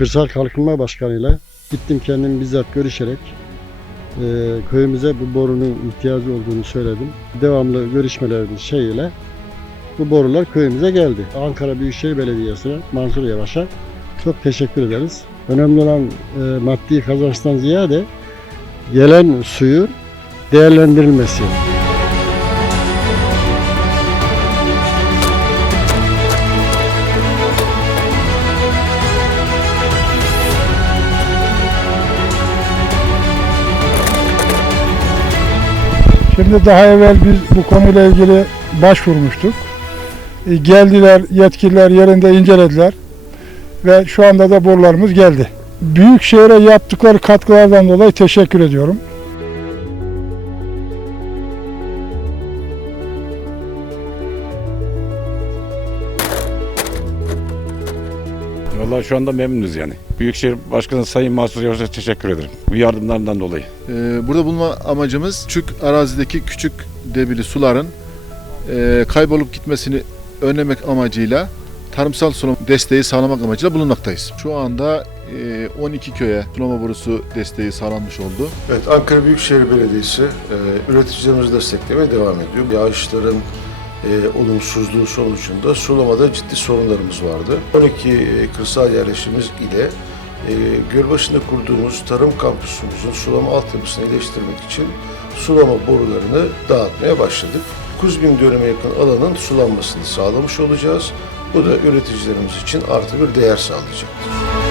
Kırsal Kalkınma Başkanı ile gittim kendim bizzat görüşerek e, köyümüze bu borunun ihtiyacı olduğunu söyledim. Devamlı görüşmelerin şeyiyle bu borular köyümüze geldi. Ankara Büyükşehir Belediyesi'ne Mansur Yavaş'a çok teşekkür ederiz. Önemli olan e, maddi kazançtan ziyade gelen suyu değerlendirilmesi. Şimdi daha evvel biz bu konuyla ilgili başvurmuştuk. E, Geldiler, yetkililer yerinde incelediler ve şu anda da borularımız geldi. Büyükşehir'e yaptıkları katkılardan dolayı teşekkür ediyorum. Vallahi şu anda memnunuz yani. Büyükşehir Başkanı Sayın Mahsur Yavaş'a teşekkür ederim. Bu yardımlarından dolayı. Ee, Burada bulma amacımız küçük arazideki küçük debili suların e, kaybolup gitmesini önlemek amacıyla tarımsal sulama desteği sağlamak amacıyla bulunmaktayız. Şu anda e, 12 köye sulama borusu desteği sağlanmış oldu. Evet, Ankara Büyükşehir Belediyesi e, üreticilerimizi desteklemeye devam ediyor. Yağışların e, olumsuzluğu sonucunda sulamada ciddi sorunlarımız vardı. 12 e, kırsal yerleşimimiz ile e, Gölbaşı'nda kurduğumuz tarım kampüsümüzün sulama altyapısını iyileştirmek için sulama borularını dağıtmaya başladık. 9 bin döneme yakın alanın sulanmasını sağlamış olacağız. Bu da üreticilerimiz için artı bir değer sağlayacaktır.